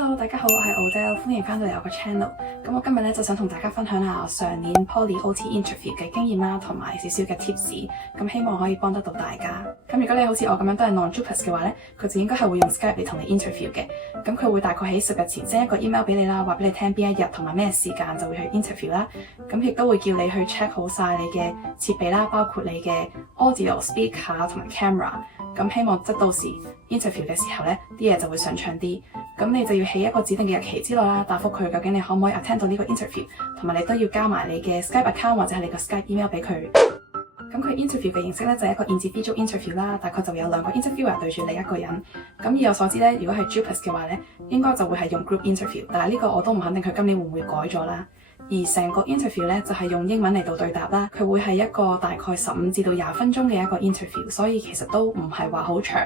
Hello，大家好，我係 Odelle，歡迎翻到嚟我個 channel。咁我今日咧就想同大家分享下我上年 Poly OT interview 嘅經驗啦，同埋少少嘅 tips。咁希望可以幫得到大家。咁如果你好似我咁樣都係 non-JUPAS 嘅話咧，佢就應該係會用 Skype 嚟同你 interview 嘅。咁佢會大概喺10日前 send 一個 email 俾你啦，話俾你聽邊一日同埋咩時間就會去 interview 啦。咁亦都會叫你去 check 好晒你嘅設備啦，包括你嘅 audio speaker 同埋 camera。咁希望即到時 interview 嘅時候咧，啲嘢就會順暢啲。咁你就要喺一個指定嘅日期之內啦，答覆佢究竟你可唔可以 attend 到呢個 interview， 同埋你都要交埋你嘅 Skype account 或者係你個 Skype email 俾佢。咁佢 interview 嘅形式咧就係一個 individual interview 啦，大概就會有2個 interviewer 對住你一個人。咁以我所知咧，如果係 JUPAS 嘅話咧，應該就會係用 group interview， 但係呢個我都唔肯定佢今年會唔會改咗啦。而成個 interview 咧就係用英文嚟到對答啦，佢會係一個大概15至到20分鐘嘅一個 interview， 所以其實都唔係話好長。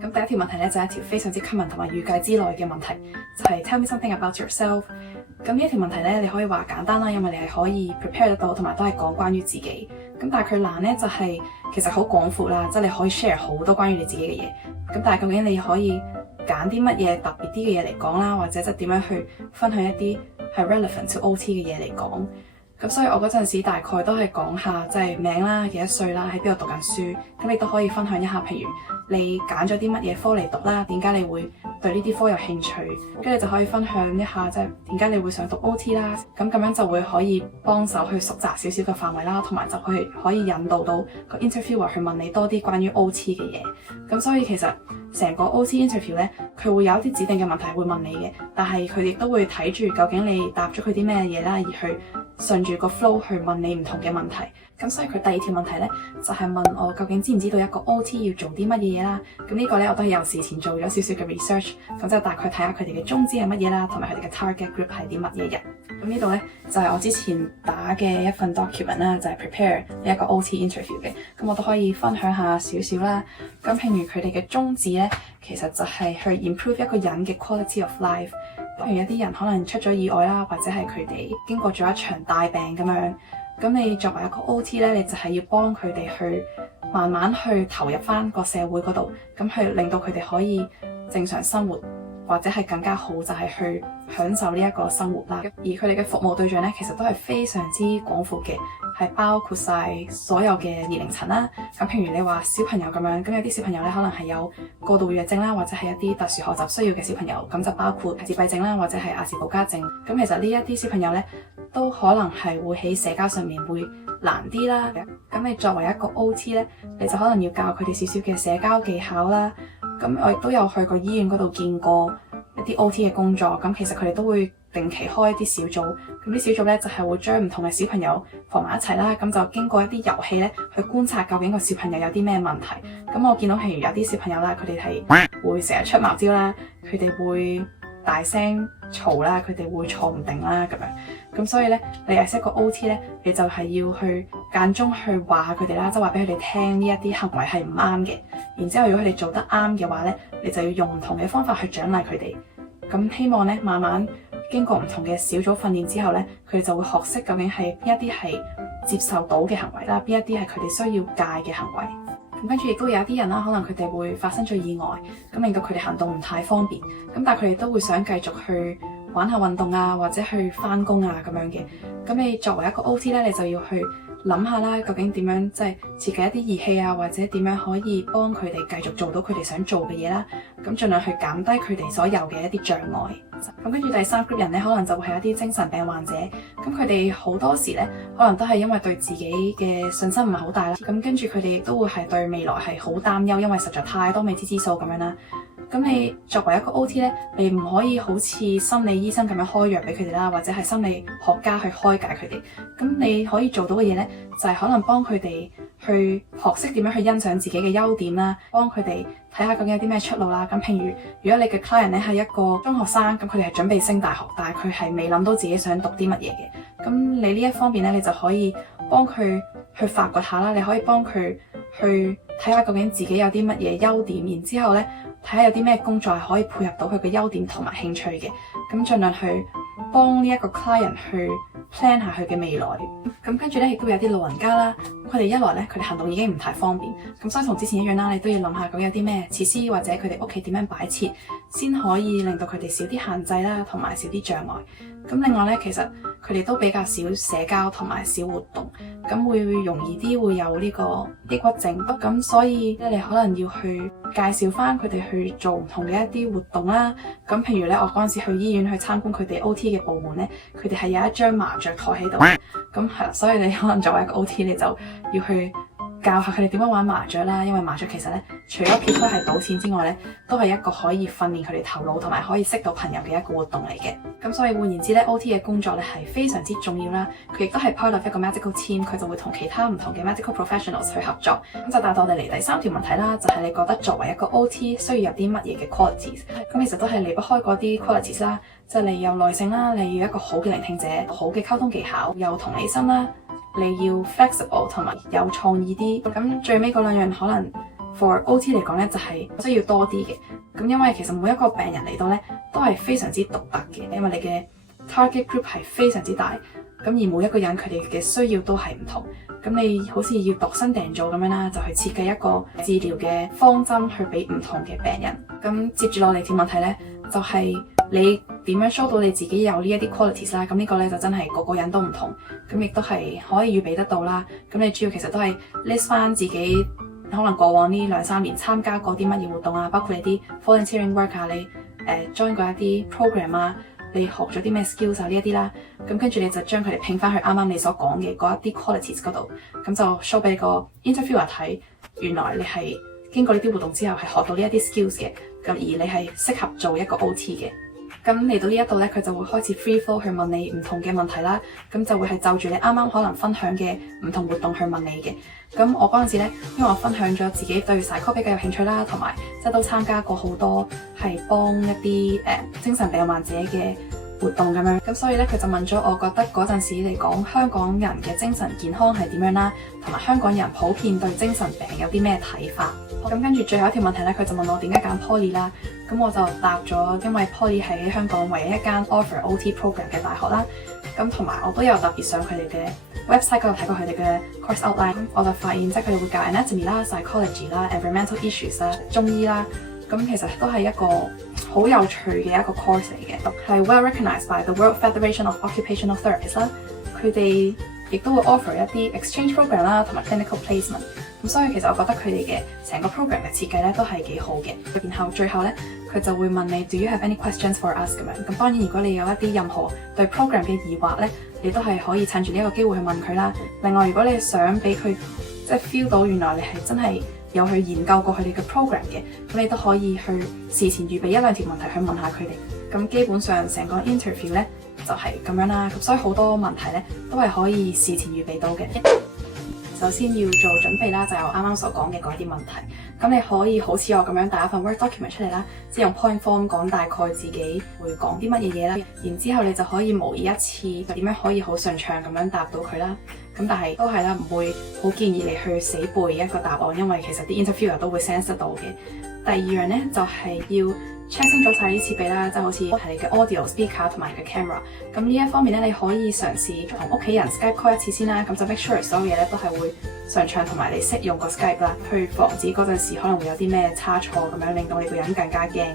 咁第一條問題咧就係一條非常之 common 同埋預計之內嘅問題，就係 Tell me something about yourself。咁呢一條問題咧，你可以話簡單啦，因為你係可以 prepare 得到，同埋都係講關於自己。咁但係佢難咧就係其實好廣闊啦，即係你可以 share 好多關於你自己嘅嘢。咁但係究竟你可以揀啲乜嘢特別啲嘅嘢嚟講啦，或者即係點樣去分享一啲係 relevant to OT 嘅嘢嚟講。咁所以我嗰陣時大概都係講下即係名啦、幾多歲啦、喺邊度讀緊書。咁你都可以分享一下，譬如你揀咗啲乜嘢科嚟讀啦，點解你會對呢啲科有興趣，跟住你就可以分享一下即係點解你會想讀 OT 啦。咁樣就會可以幫手去縮窄少少嘅範圍啦，同埋就可以引導到個 interviewer 去問你多啲關於 OT 嘅嘢。咁所以其實成個 OT interview 咧，佢會有一啲指定嘅問題會問你嘅，但係佢亦都會睇住究竟你答咗佢啲咩嘢啦，而去順住個 flow 去問你唔同嘅問題。咁所以佢第二條問題咧就係問我究竟知唔知道一個 OT 要做啲乜嘢啦。咁呢個咧我都係有事前做咗少少嘅 research， 咁就大概睇下佢哋嘅宗旨係乜嘢啦，同埋佢哋嘅 target group 係啲乜嘢人。咁呢度咧就係我之前打嘅一份 document 啦，就係 prepare 呢一個 OT interview 嘅。咁我都可以分享下少少啦。咁譬如佢哋嘅宗旨咧，其實就係去 improve 一個人嘅 quality of life。譬如有啲人可能出咗意外啦，或者係佢哋經過咗一場大病咁樣。咁你作為一個 OT 咧，你就係要幫佢哋去慢慢去投入翻個社會嗰度，咁去令到佢哋可以正常生活，或者係更加好，就係去享受呢一個生活啦。而佢哋嘅服務對象咧，其實都係非常之廣闊嘅，係包括晒所有嘅年齡層啦。咁譬如你話小朋友咁樣，咁有啲小朋友咧可能係有過度活躍症啦，或者係一啲特殊學習需要嘅小朋友，咁就包括自閉症啦，或者係亞氏保加症。咁其實呢一啲小朋友咧，都可能係會喺社交上面會難啲啦。咁你作為一個 OT 咧，你就可能要教佢哋少少嘅社交技巧啦。咁我亦都有去過醫院嗰度見過一啲 OT 嘅工作。咁其實佢哋都會定期開一啲小組。咁啲小組咧就係會將唔同嘅小朋友放埋一齊啦。咁就經過一啲遊戲咧去觀察究竟個小朋友有啲咩問題。咁我見到譬如有啲小朋友啦，佢哋係會成日出茅招啦，佢哋會大聲嘈啦，佢哋會坐唔定啦咁樣。咁所以咧，你係識個 OT 咧，你就係要去間中去話下佢哋啦，即係話俾佢哋聽呢一啲行為係唔啱嘅。然之後，如果佢哋做得啱嘅話咧，你就要用唔同嘅方法去獎勵佢哋。咁希望咧，慢慢經過唔同嘅小組訓練之後咧，佢哋就會學識究竟係邊一啲係接受到嘅行為啦，邊一啲係佢哋需要戒嘅行為。咁跟住亦都有一啲人啦，可能佢哋會發生咗意外，咁令到佢哋行動唔太方便。咁但係佢哋都會想繼續去玩下運動啊，或者去返工啊咁樣嘅。咁你作為一個 OT 咧，你就要去諗下啦，究竟點樣即係設計一啲儀器啊，或者點樣可以幫佢哋繼續做到佢哋想做嘅嘢啦。咁盡量去減低佢哋所有嘅一啲障礙。咁跟住第三 group 人咧，可能就會係一啲精神病患者。咁佢哋好多時咧，可能都係因為對自己嘅信心唔係好大啦。咁跟住佢哋亦都會係對未來係好擔憂，因為實在太多未知之數咁樣啦。咁你作為一個 OT 咧，你唔可以好似心理醫生咁樣開藥俾佢哋啦，或者係心理學家去開解佢哋。咁你可以做到嘅嘢咧，就係可能幫佢哋去學識點樣去欣賞自己嘅優點啦，幫佢哋睇下究竟有啲咩出路啦。咁譬如如果你嘅 client 咧係一個中學生，咁佢哋係準備升大學，但係佢係未諗到自己想讀啲乜嘢嘅。咁你呢一方面咧，你就可以幫佢去發掘下啦。你可以幫佢去睇下究竟自己有啲乜嘢優點，然之後咧，睇下有啲咩工作係可以配合到佢嘅優點同埋興趣嘅，咁盡量去幫呢一個 client 去 plan 下佢嘅未來。咁跟住咧，亦都有啲老人家啦，佢哋一來咧，佢哋行動已經唔太方便，咁所以同之前一樣啦，你都要諗下究竟有啲咩設施或者佢哋屋企點樣擺設，先可以令到佢哋少啲限制啦，同埋少啲障礙。咁另外咧，其實佢哋都比較少社交同埋少活動，咁會容易啲會有呢個抑鬱症。咁所以咧，你可能要去介紹翻佢哋去做唔同嘅一啲活動啦。咁譬如咧，我嗰陣時去醫院去參觀佢哋 OT 嘅部門咧，佢哋係有一張麻雀台喺度。咁係啦，所以你可能作為一個 OT，你就要去教下佢哋點樣玩麻雀啦，因為麻雀其實咧，除咗撇開係賭錢之外咧，都係一個可以訓練佢哋頭腦同埋可以識到朋友嘅一個活動嚟嘅。咁所以換言之咧，OT 嘅工作咧係非常之重要啦。佢亦都係 part of 一個 medical team， 佢就會同其他唔同嘅 medical professionals 去合作。咁就帶到我哋嚟第三條問題啦，就係你覺得作為一個 OT 需要有啲乜嘢嘅 qualities？ 咁其實都係離不開嗰啲 qualities 啦，即係你有耐性啦，你要一個好嘅聆聽者，好嘅溝通技巧，有同理心啦。你要 flexible 同埋有創意啲，咁最尾嗰兩樣可能 for OT 嚟講咧就係需要多啲嘅。咁因為其實每一個病人嚟到咧都係非常之獨特嘅，因為你嘅 target group 係非常之大，咁而每一個人佢哋嘅需要都係唔同。咁你好似要度身訂造咁樣啦，就去設計一個治療嘅方針去俾唔同嘅病人。咁接住落嚟條問題咧，就係你點樣 show 到你自己有呢一啲 qualities 啦？咁呢個咧就真係個個人都唔同，咁亦都係可以預備得到啦。咁你主要其實都係 list 翻自己可能過往呢2-3年參加過啲乜嘢活動啊，包括你啲 volunteering work 啊，你join 過一啲 program 啊，你學咗啲咩 skills 啊呢一啲啦。咁跟住你就將佢哋拼翻去啱啱你所講嘅嗰一啲 qualities 嗰度，咁就 show 俾個 interviewer 睇，原來你係經過呢啲活動之後係學到呢一啲 skills 嘅，咁而你係適合做一個 OT 嘅。咁嚟到呢一度咧，佢就會開始 free flow 去問你唔同嘅問題啦。咁就會係就住你啱啱可能分享嘅唔同活動去問你嘅。咁我嗰陣時咧，因為我分享咗自己對 psycho 比較有興趣啦，同埋即係都參加過好多係幫一啲精神病患者嘅活動咁樣。咁所以咧，佢就問咗我覺得嗰陣時嚟講香港人嘅精神健康係點樣啦，同埋香港人普遍對精神病有啲咩睇法。咁跟住最後一條問題咧，佢就問我點解揀 Poly 啦。咁我就答咗，因為 Poly 係喺香港唯一一間 offer OT program 嘅大學啦。咁同埋我都有特別上佢哋嘅 website 嗰度睇過佢哋嘅 course outline。我就發現即係佢哋會教 anatomy 啦、psychology 啦、environmental issues 啦、中醫啦。咁其實都係一個好有趣嘅一個 course 嚟嘅，係 well recognized by the World Federation of Occupational Therapists 啦。佢哋亦都會 offer 一啲 exchange program 啦，同埋 clinical placement。咁所以其實我覺得佢哋嘅成個 program 嘅設計咧都係幾好嘅。然後最後咧，佢就會問你 Do you have any questions for us 咁樣。咁當然如果你有一啲任何對 program 嘅疑惑咧，你都係可以趁住呢一個機會去問佢啦。另外如果你想俾佢即係 feel 到原來你係真係有去研究過佢哋嘅 program 嘅，咁你都可以去事前預備1-2條問題去問下佢哋。咁基本上成個 interview 咧就係咁樣啦。咁所以好多問題咧都係可以事前預備到嘅。首先要做準備啦，就係我啱啱所講嘅嗰啲問題。咁你可以好似我咁樣打一份 Word document 出嚟啦，即係用 point form 講大概自己會講啲乜嘢嘢啦。然之後你就可以模擬一次點樣可以好順暢咁樣答到佢啦。咁但係都係啦，唔會好建議你去死背一個答案，因為其實啲 interviewer 都會 sense 得到嘅。第二樣咧就係要 check 清楚晒啲設備啦，即係好似係你嘅 audio speaker 同埋你嘅 camera。咁呢一方面咧，你可以嘗試同屋企人 Skype call 一次先啦。咁就 make sure 所有嘢咧都係會順暢，同埋你識用個 Skype 啦，去防止嗰陣時可能會有啲咩差錯咁樣，令到你個人更加驚。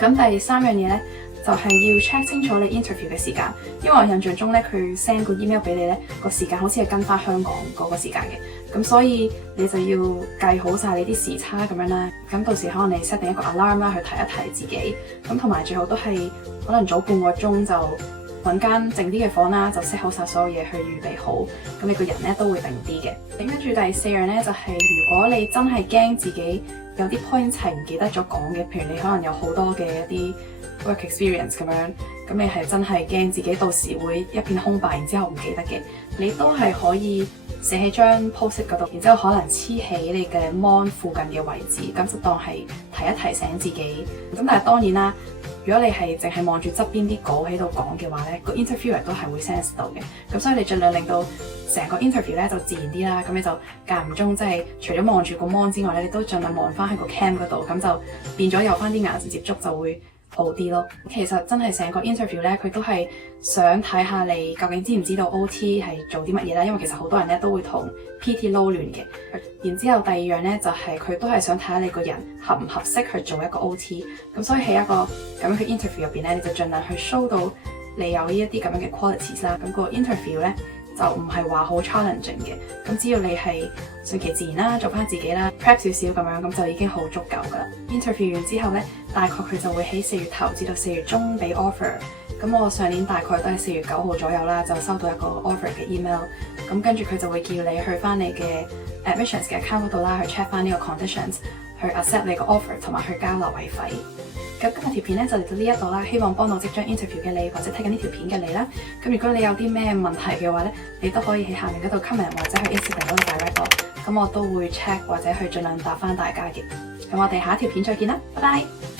咁第三樣嘢咧，就係要 check 清楚你 interview 嘅時間，因為我印象中咧，佢 send 個 email 俾你咧，個時間好似係跟翻香港嗰個時間嘅，咁所以你就要計好晒你啲時差咁樣啦。咁到時可能你 set 定一個 alarm 啦，去提一提自己，咁同埋最好都係可能早半個鐘就揾間靜啲嘅房啦，就 set 好晒所有嘢去預備好，咁你個人咧都會定啲嘅。跟住第四樣咧就係如果你真係驚自己有啲 point 係唔記得咗講嘅，譬如你可能有好多嘅一啲work experience 咁樣，咁你係真係驚自己到時會一片空白，然之後唔記得嘅，你都係可以寫喺張 post-it 嗰度，然之後可能黐喺你嘅 mon 附近嘅位置，咁就當係提一提醒自己。咁但係當然啦，如果你係淨係望住側邊啲稿喺度講嘅話咧，個 interviewer 都係會 sense 到嘅。咁所以你盡量令到成個 interview 咧就自然啲啦。咁你就間唔中即係除咗望住個 mon 之外咧，你都盡量望翻喺個 cam 嗰度，咁就變咗有翻啲眼神接觸，就會好啲咯。其實真係成個 interview 咧，佢都係想睇下你究竟知唔知道 OT 係做啲乜嘢啦。因為其實好多人咧都會同 PT 撈亂嘅。然之後第二樣咧就係佢都係想睇下你個人合唔合適去做一個 OT。咁所以喺一個咁樣嘅 interview 入邊咧，你就盡量去 show 到你有呢一啲咁樣嘅 qualities 啦。咁個 interview 咧就唔係話好 challenging 嘅。咁只要你係順其自然啦，做翻自己啦 ，prep 少少咁樣，咁就已經好足夠噶啦。interview 完之後咧，大概佢就會喺4月頭至到4月中俾 offer。咁我上年大概都係4月9號左右啦，就收到一個 offer 嘅 email。咁跟住佢就會叫你去翻你嘅 admissions 嘅 account 嗰度啦，去 check 翻呢個 conditions， 去 accept 你個 offer 同埋去交留位費。咁今日條片咧就嚟到呢一度啦，希望幫到即將 interview 嘅你，或者睇緊呢條片嘅你啦。咁如果你有啲咩問題嘅話咧，你都可以喺下面嗰度 comment 或者去 Instagram 嗰度 direct 我，咁我都會 check 或者去盡量答翻大家嘅。咁我哋下一條片再見啦，拜拜。